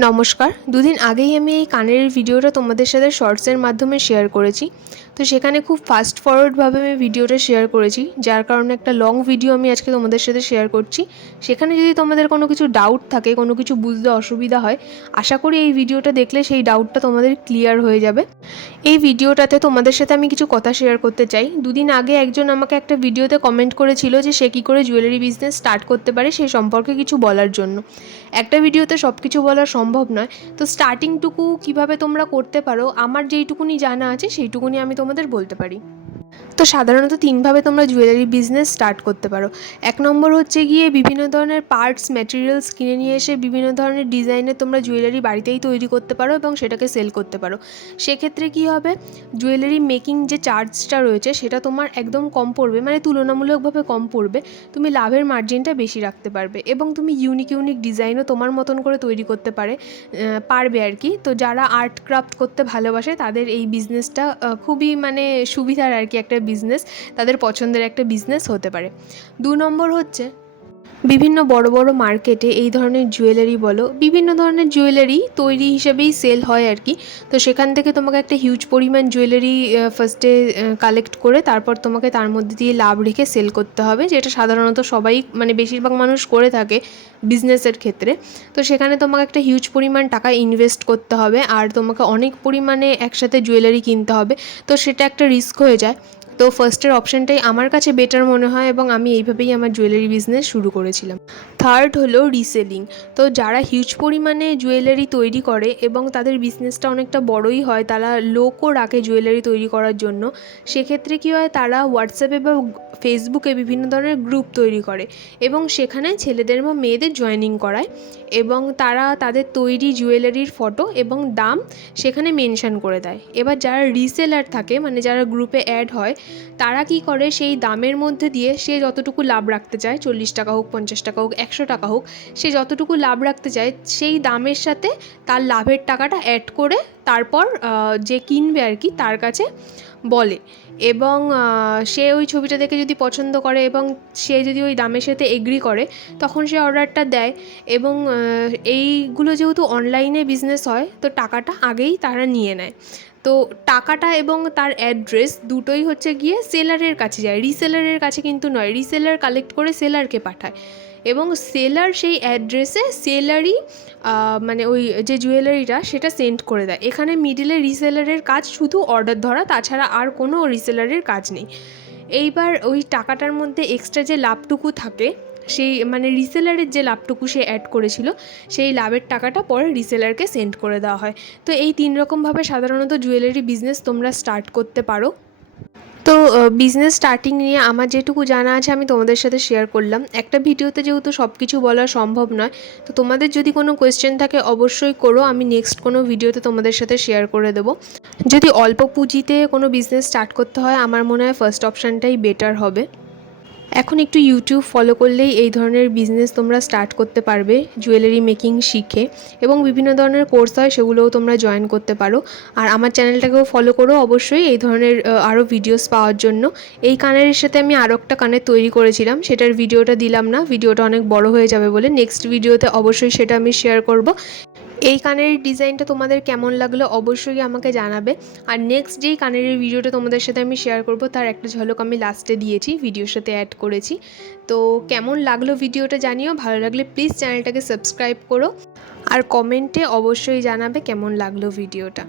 নমস্কার। দুদিন আগেই আমি এই কানের ভিডিওটা তোমাদের সাথে শর্টসের মাধ্যমে শেয়ার করেছি। তো সেখানে খুব ফাস্ট ফরওয়ার্ডভাবে আমি ভিডিওটা শেয়ার করেছি, যার কারণে একটা লং ভিডিও আমি আজকে তোমাদের সাথে শেয়ার করছি। সেখানে যদি তোমাদের কোনো কিছু ডাউট থাকে, কোনো কিছু বুঝতে অসুবিধা হয়, আশা করি এই ভিডিওটা দেখলে সেই ডাউটটা তোমাদের ক্লিয়ার হয়ে যাবে। এই ভিডিওটাতে তোমাদের সাথে আমি কিছু কথা শেয়ার করতে চাই। দুদিন আগে একজন আমাকে একটা ভিডিওতে কমেন্ট করেছিল যে সে কী করে জুয়েলারি বিজনেস স্টার্ট করতে পারে সেই সম্পর্কে কিছু বলার জন্য। একটা ভিডিওতে সব কিছু বলা সম্ভব নয়। তো স্টার্টিংটুকু কীভাবে তোমরা করতে পারো, আমার যেইটুকুনি জানা আছে সেইটুকুনি আমি তোমাদের বলতে পারি। তো সাধারণত তিনভাবে তোমরা জুয়েলারি বিজনেস স্টার্ট করতে পারো। এক নম্বর হচ্ছে গিয়ে বিভিন্ন ধরনের পার্টস ম্যাটেরিয়ালস কিনে নিয়ে এসে বিভিন্ন ধরনের ডিজাইনের তোমরা জুয়েলারি বাড়িতেই তৈরি করতে পারো এবং সেটাকে সেল করতে পারো। সেক্ষেত্রে কী হবে? জুয়েলারি মেকিং যে চার্জটা রয়েছে সেটা তোমার একদম কম পড়বে মানে তুলনামূলকভাবে কম পড়বে। তুমি লাভের মার্জিনটা বেশি রাখতে পারবে এবং তুমি ইউনিক ইউনিক ডিজাইনও তোমার মতন করে তৈরি করতে পারে পারবে আর কি। তো যারা আর্ট ক্রাফট করতে ভালোবাসে তাদের এই বিজনেসটা খুবই মানে সুবিধার আর কি একটা বিজনেস তাদের পছন্দের একটা বিজনেস হতে পারে। দু নম্বর হচ্ছে, বিভিন্ন বড় বড় মার্কেটে এই ধরনের জুয়েলারি বলো, বিভিন্ন ধরনের জুয়েলারি তৈরি হিসেবেই সেল হয় আর কি। তো সেখান থেকে তোমাকে একটা হিউজ পরিমাণ জুয়েলারি ফার্স্টে কালেক্ট করে তারপর তোমাকে তার মধ্যে দিয়ে লাভ রেখে সেল করতে হবে, যেটা সাধারণত সবাই মানে বেশিরভাগ মানুষ করে থাকে বিজনেসের ক্ষেত্রে। তো সেখানে তোমাকে একটা হিউজ পরিমাণ টাকা ইনভেস্ট করতে হবে, আর তোমাকে অনেক পরিমাণে একসাথে জুয়েলারি কিনতে হবে। তো সেটা একটা রিস্ক হয়ে যায়। তো ফার্স্টের অপশানটাই আমার কাছে বেটার মনে হয় এবং আমি এইভাবেই আমার জুয়েলারি বিজনেস শুরু করেছিলাম। থার্ড হলো রিসেলিং তো যারা হিউজ পরিমাণে জুয়েলারি তৈরি করে এবং তাদের বিজনেসটা অনেকটা বড়ই হয়, তারা লোকও রাখে জুয়েলারি তৈরি করার জন্য, সেক্ষেত্রে কী হয়, তারা হোয়াটসঅ্যাপে বা ফেসবুকে বিভিন্ন ধরনের গ্রুপ তৈরি করে এবং সেখানে ছেলেদের বা মেয়েদের জয়েনিং করায় এবং তারা তাদের তৈরি জুয়েলারির ফটো এবং দাম সেখানে মেনশান করে দেয়। এবার যারা রিসেলার থাকে মানে যারা গ্রুপে অ্যাড হয় তারা কি করে? সেই দামের মধ্যে দিয়ে সে যতটুকু লাভ রাখতে চায়, চল্লিশ টাকা হোক, পঞ্চাশ টাকা হোক, একশো টাকা হোক, সে যতটুকু লাভ রাখতে চায়, সেই দামের সাথে তার লাভের টাকাটা অ্যাড করে তারপর যে কিনবে আর কি, তার কাছে বলে। এবং সে ওই ছবিটা দেখে যদি পছন্দ করে এবং সে যদি ওই দামের সাথে এগ্রি করে, তখন সে অর্ডারটা দেয়। এবং এইগুলো যেহেতু অনলাইনে বিজনেস হয়, তো টাকাটা আগেই তারা নিয়ে নেয়। তো টাকাটা এবং তার অ্যাড্রেস দুটোই হচ্ছে গিয়ে সেলারের কাছে যায়। রিসেলারের কাছে কিন্তু নয় রিসেলার কালেক্ট করে সেলারকে পাঠায়। এবং সেলার সেই অ্যাড্রেসে সেলারই মানে ওই যে জুয়েলারিটা সেটা সেন্ড করে দেয়। এখানে মিডিলে রিসেলারের কাজ শুধু অর্ডার ধরা, তাছাড়া আর কোনো রিসেলারের কাজ নেই। এইবার ওই টাকাটার মধ্যে এক্সট্রা যে লাভটুকু থাকে, সেই মানে রিসেলারের যে লাভটুকু সে অ্যাড করেছিল, সেই লাভের টাকাটা পরে রিসেলারকে সেন্ড করে দেওয়া হয়। তো এই তিন রকমভাবে সাধারণত জুয়েলারি বিজনেস তোমরা স্টার্ট করতে পারো। তো বিজনেস স্টার্টিং নিয়ে আমার যেটুকু জানা আছে আমি তোমাদের সাথে শেয়ার করলাম। একটা ভিডিওতে যেহেতু সব কিছু বলা সম্ভব নয়, তো তোমাদের যদি কোনো কোয়েশ্চেন থাকে অবশ্যই করো, আমি নেক্সট কোনো ভিডিওতে তোমাদের সাথে শেয়ার করে দেব। যদি অল্প পুঁজিতে কোনো বিজনেস স্টার্ট করতে হয়, আমার মনে হয় ফার্স্ট অপশানটাই বেটার হবে। এখন একটু ইউটিউব ফলো করলেই এই ধরনের বিজনেস তোমরা স্টার্ট করতে পারবে জুয়েলারি মেকিং শিখে এবং বিভিন্ন ধরনের কোর্স হয় সেগুলোও তোমরা জয়েন করতে পারো। আর আমার চ্যানেলটাকেও ফলো করো অবশ্যই, এই ধরনের আরও ভিডিওস পাওয়ার জন্য। এই কানের সাথে আমি আরও একটা কানের তৈরি করেছিলাম, সেটার ভিডিওটা দিলাম না ভিডিওটা অনেক বড় হয়ে যাবে বলে। নেক্সট ভিডিওতে অবশ্যই সেটা আমি শেয়ার করব। এই কানের ডিজাইনটা তোমাদের কেমন লাগল অবশ্যই আমাকে জানাবে। আর নেক্সট যেই কানের ভিডিওটা তোমাদের সাথে আমি শেয়ার করব, তার একটা ঝলক আমি লাস্টে দিয়েছি ভিডিওর সাথে অ্যাড করেছি। তো কেমন লাগল ভিডিওটা জানিও, ভালো লাগলে প্লিজ চ্যানেলটাকে সাবস্ক্রাইব করো। আর কমেন্টে অবশ্যই জানাবে কেমন লাগল ভিডিওটা।